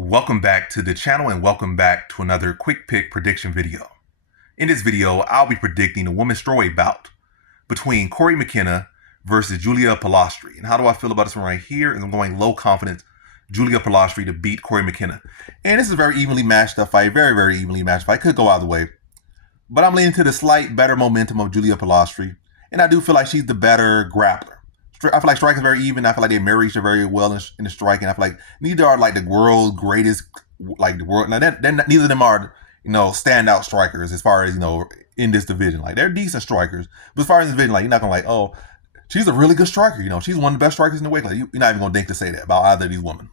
Welcome back to the channel and welcome back to another quick pick prediction video. In this video, I'll be predicting a women's strawweight bout between Cory McKenna versus Julia Polastri. And how do I feel about this one right here? And I'm going low confidence Julia Polastri to beat Cory McKenna. And this is a very evenly matched up fight, very evenly matched fight. Could go either way. But I'm leaning to the slight better momentum of Julia Polastri. And I do feel like she's the better grappler. I feel like striking is very even. I feel like they marry each other very well in the striking. I feel like neither are like the world's greatest, like the world. Now, neither of them are, standout strikers as far as, in this division. Like, they're decent strikers. But as far as this division, like, you're not going to oh, she's a really good striker. She's one of the best strikers in the weight class. You're not even going to think to say that about either of these women.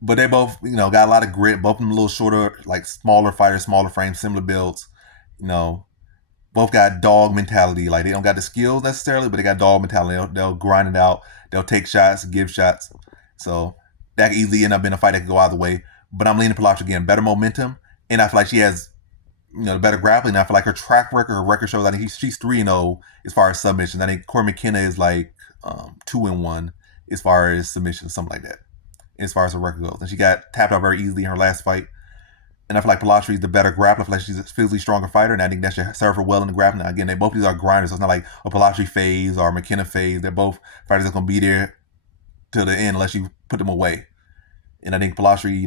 But they both, got a lot of grit. Both of them a little shorter, like smaller fighters, smaller frames, similar builds. Both got dog mentality. Like, they don't got the skills necessarily, but they got dog mentality. They'll grind it out. They'll take shots, give shots. So that could easily end up being a fight that could go either way. But I'm leaning Polastri again. Better momentum. And I feel like she has, the better grappling. I feel like her track record, her record shows, I think she's 3-0 as far as submissions. I think Cory McKenna is like 2-1 as far as submissions, something like that, as far as her record goes. And she got tapped out very easily in her last fight. And I feel like Polastri is the better grappler. I feel like she's a physically stronger fighter, and I think that should serve her well in the grappling. Again, both of these are grinders, so it's not like a Polastri phase or a McKenna phase. They're both fighters that's going to be there till the end unless you put them away. And I think Polastri,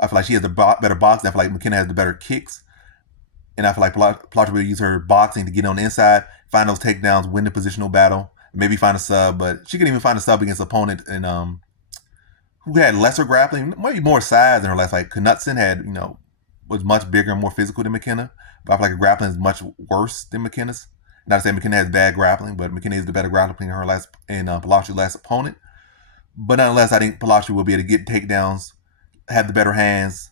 I feel like she has the better boxing. I feel like McKenna has the better kicks. And I feel like Polastri will use her boxing to get on the inside, find those takedowns, win the positional battle, maybe find a sub. But she can even find a sub against an opponent and who had lesser grappling, maybe more size in her last fight. Knutson had, was much bigger and more physical than McKenna. But I feel like her grappling is much worse than McKenna's. Not to say McKenna has bad grappling, but McKenna is the better grappling in her last and Polastri's last opponent. But nonetheless, I think Polastri will be able to get takedowns, have the better hands,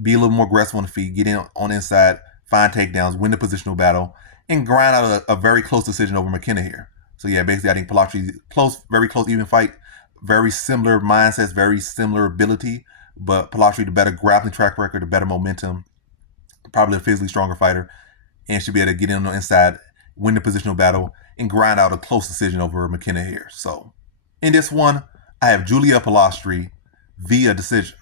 be a little more aggressive on the feet, get in on the inside, find takedowns, win the positional battle, and grind out a very close decision over McKenna here. So yeah, basically I think Polastri close, very close, even fight, very similar mindsets, very similar ability. But Polastri, the better grappling track record, the better momentum, probably a physically stronger fighter, and should be able to get in on the inside, win the positional battle, and grind out a close decision over McKenna here. So, in this one, I have Julia Polastri via decision.